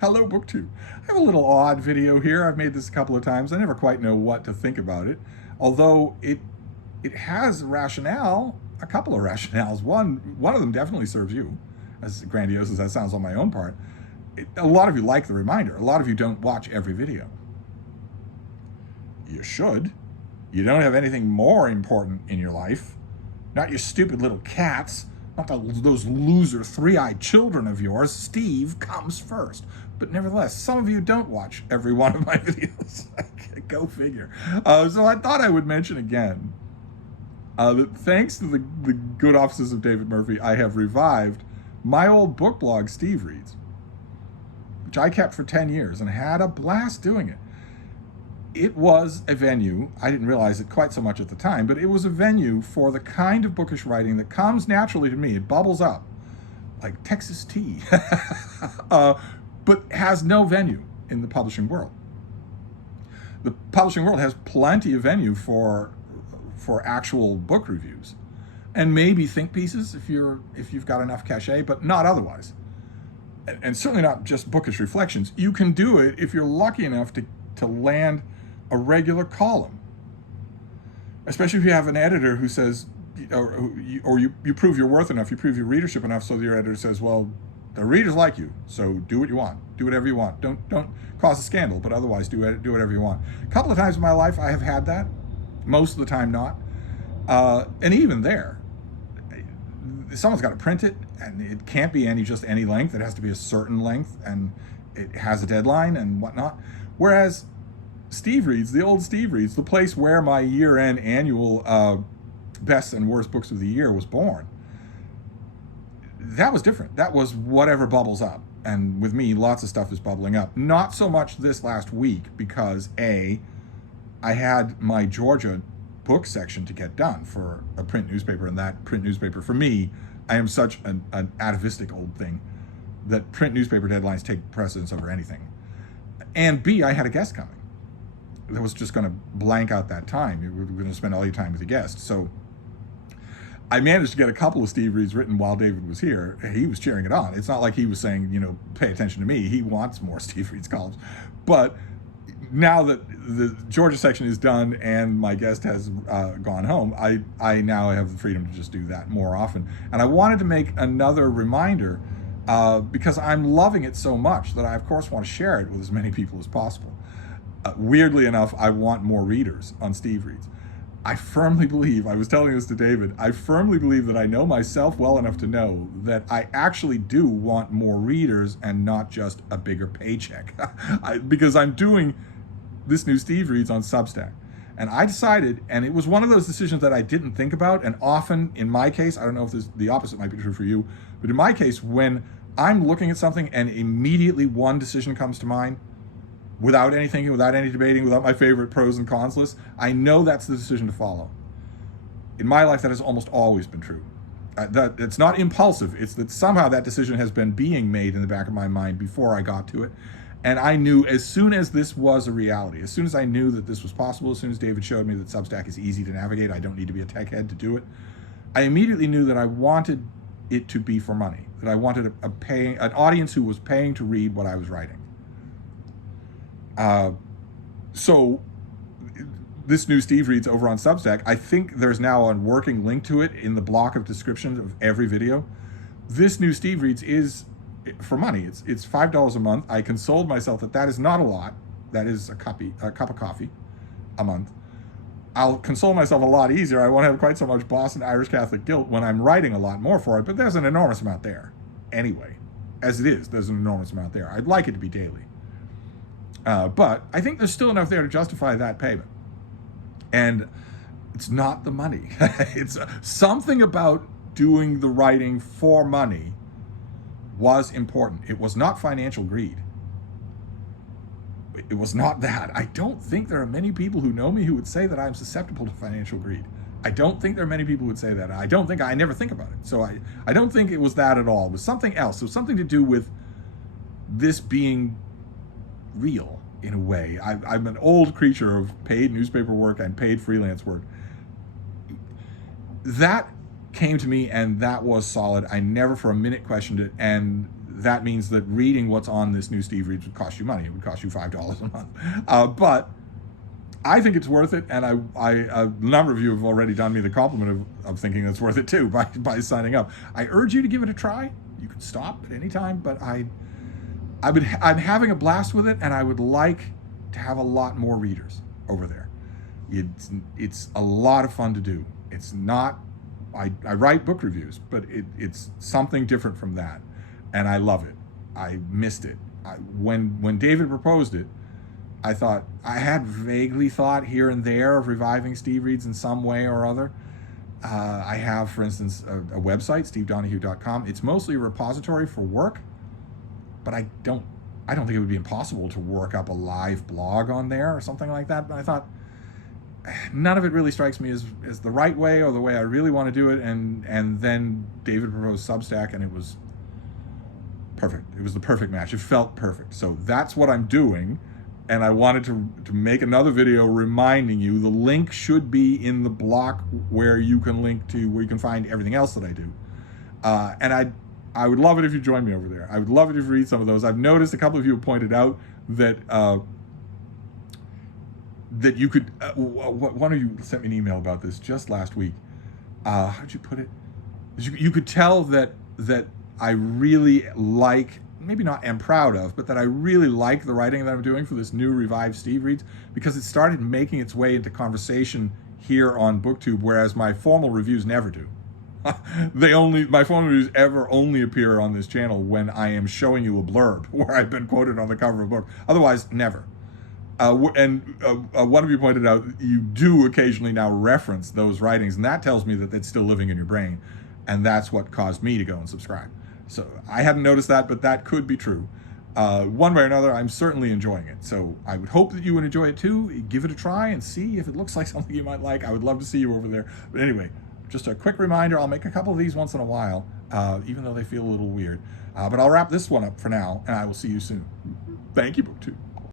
Hello, BookTube. I have a little odd video here. I've made this a couple of times. I never quite know what to think about it, although it has rationale, a couple of rationales. One of them definitely serves you, as grandiose as that sounds on my own part. A lot of you like the reminder. A lot of you don't watch every video. You should. You don't have anything more important in your life. Not your stupid little cats. Not those loser three-eyed children of yours. Steve comes first. But nevertheless, some of you don't watch every one of my videos. Go figure. So I thought I would mention again that thanks to the good offices of David Murphy, I have revived my old book blog, Stevereads, which I kept for 10 years and had a blast doing it. It was a venue, I didn't realize it quite so much at the time, but it was a venue for the kind of bookish writing that comes naturally to me. It bubbles up like Texas tea, but has no venue in the publishing world. The publishing world has plenty of venue for actual book reviews, and maybe think pieces if you've got enough cachet, but not otherwise. And certainly not just bookish reflections. You can do it if you're lucky enough to land a regular column, especially if you have an editor who says, or you prove your worth enough, you prove your readership enough, so your editor says, well, the readers like you, so do what you want, do whatever you want. Don't cause a scandal, but otherwise do whatever you want. A couple of times in my life I have had that, most of the time not, and even there, someone's got to print it, and it can't be just any length. It has to be a certain length, and it has a deadline and whatnot. Whereas Stevereads, the old Stevereads, the place where my year-end annual best and worst books of the year was born, that was different. That was whatever bubbles up. And with me, lots of stuff is bubbling up. Not so much this last week because I had my Georgia book section to get done for a print newspaper, and that print newspaper, for me, I am such an atavistic old thing that print newspaper deadlines take precedence over anything. And B, I had a guest coming that was just going to blank out that time. You were going to spend all your time with the guest. So I managed to get a couple of Stevereads written while David was here. He was cheering it on. It's not like he was saying, pay attention to me. He wants more Stevereads columns. But now that the Georgia section is done and my guest has gone home, I now have the freedom to just do that more often. And I wanted to make another reminder because I'm loving it so much that I, of course, want to share it with as many people as possible. Weirdly enough, I want more readers on Stevereads. I firmly believe, I was telling this to David, I firmly believe that I know myself well enough to know that I actually do want more readers and not just a bigger paycheck. Because I'm doing this new Stevereads on Substack. And I decided, and it was one of those decisions that I didn't think about, and often, in my case, I don't know if the opposite might be true for you, but in my case, when I'm looking at something and immediately one decision comes to mind, without any thinking, without any debating, without my favorite pros and cons list, I know that's the decision to follow. In my life, that has almost always been true. That it's not impulsive. It's that somehow that decision has been being made in the back of my mind before I got to it. And I knew as soon as this was a reality, as soon as I knew that this was possible, as soon as David showed me that Substack is easy to navigate, I don't need to be a tech head to do it, I immediately knew that I wanted it to be for money, that I wanted an audience who was paying to read what I was writing. So this new Stevereads over on Substack, I think there's now a working link to it in the block of descriptions of every video. This new Stevereads is for money. It's $5 a month. I consoled myself that is not a lot. That is a cup of coffee a month. I'll console myself a lot easier. I won't have quite so much Boston Irish Catholic guilt when I'm writing a lot more for it, but there's an enormous amount there. Anyway, as it is, there's an enormous amount there. I'd like it to be daily. But I think there's still enough there to justify that payment. And it's not the money. It's something about doing the writing for money was important. It was not financial greed. It was not that. I don't think there are many people who know me who would say that I'm susceptible to financial greed. I don't think there are many people who would say that. I never think about it. So I don't think it was that at all. It was something else. It was something to do with this being real in a way. I'm an old creature of paid newspaper work and paid freelance work. That came to me and that was solid. I never for a minute questioned it. And that means that reading what's on this new Steve Reads would cost you money. It would cost you $5 a month. But I think it's worth it, and a number of you have already done me the compliment of thinking it's worth it too by signing up. I urge you to give it a try. You can stop at any time, but I'm having a blast with it, and I would like to have a lot more readers over there. It's a lot of fun to do. It's not, I write book reviews, but it's something different from that, and I love it. I missed it. When David proposed it, I had vaguely thought here and there of reviving Steve Reads in some way or other. I have, for instance, a website, stevedonahue.com. It's mostly a repository for work, but I don't think it would be impossible to work up a live blog on there or something like that. But I thought, none of it really strikes me as the right way or the way I really want to do it. And then David proposed Substack, and it was perfect. It was the perfect match. It felt perfect. So that's what I'm doing. And I wanted to make another video reminding you the link should be in the block where you can find everything else that I do. And I would love it if you join me over there. I would love it if you read some of those. I've noticed a couple of you have pointed out that that you could, one of you sent me an email about this just last week. How'd you put it? You could tell that I really like, maybe not am proud of, but that I really like the writing that I'm doing for this new revived Steve Reads, because it started making its way into conversation here on BookTube, whereas my formal reviews never do. My formal reviews only appear on this channel when I am showing you a blurb where I've been quoted on the cover of a book. Otherwise, never. One of you pointed out you do occasionally now reference those writings, and that tells me that it's still living in your brain, and that's what caused me to go and subscribe. So I hadn't noticed that, but that could be true. One way or another, I'm certainly enjoying it. So I would hope that you would enjoy it too. Give it a try and see if it looks like something you might like. I would love to see you over there. But anyway, just a quick reminder, I'll make a couple of these once in a while, even though they feel a little weird. But I'll wrap this one up for now, and I will see you soon. Thank you, BookTube.